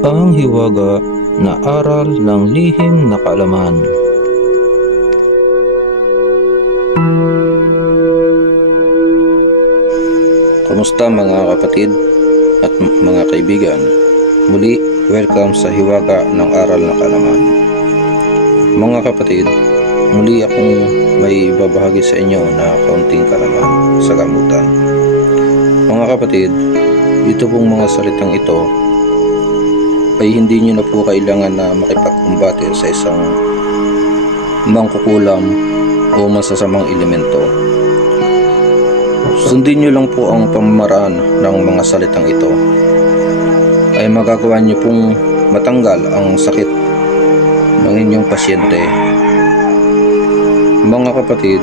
Ang hiwaga na aral ng lihim na kaalaman. Kumusta mga kapatid at mga kaibigan? Muli, welcome sa hiwaga ng aral na kaalaman. Mga kapatid, muli akong may babahagi sa inyo na kaunting kaalaman sa gamutan. Mga kapatid, ito pong mga salitang ito ay hindi nyo na po kailangan na makipagkumbate sa isang mangkukulam o masasamang elemento. Sundin nyo lang po ang pamamaraan ng mga salitang ito, ay magagawa nyo pong matanggal ang sakit ng inyong pasyente. Mga kapatid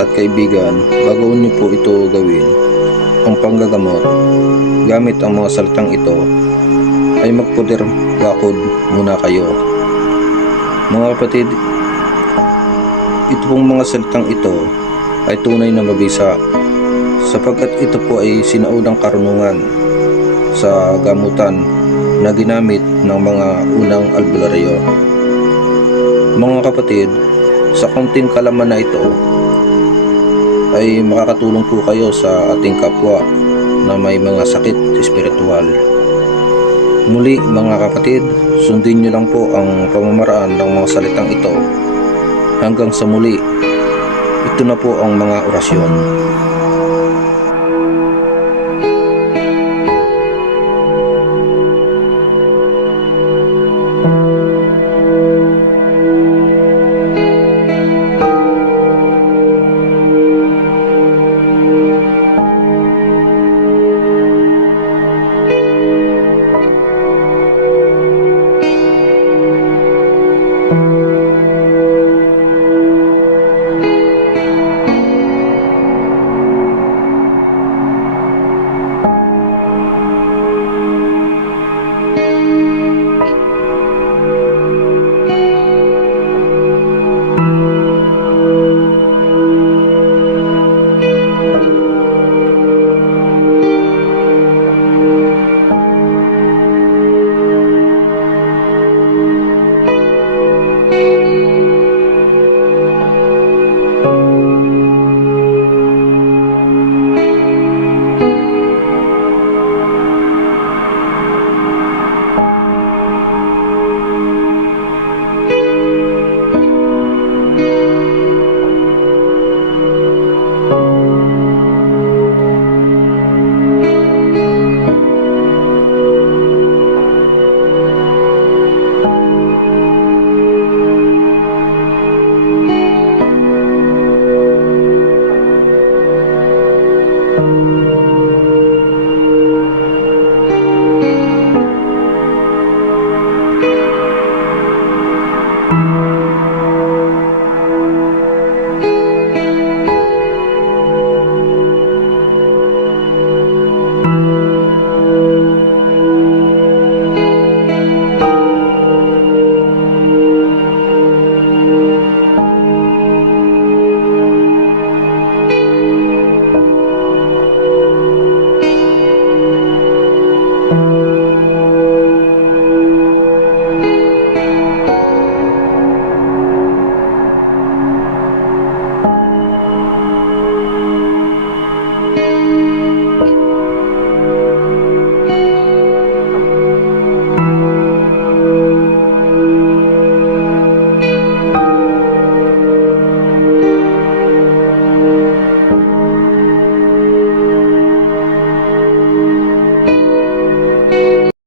at kaibigan, bago nyo po ito gawin ang panggagamot gamit ang mga salitang ito, ay magpuder wakod muna kayo. Mga kapatid, ito pong mga salitang ito ay tunay na mabisa, sapagkat ito po ay sinaunang karunungan sa gamutan na ginamit ng mga unang albularyo. Mga kapatid, sa kaunting kalaman na ito ay makakatulong po kayo sa ating kapwa na may mga sakit espiritual. Muli mga kapatid, sundin nyo lang po ang pamamaraan ng mga salitang ito. Hanggang sa muli, ito na po ang mga orasyon.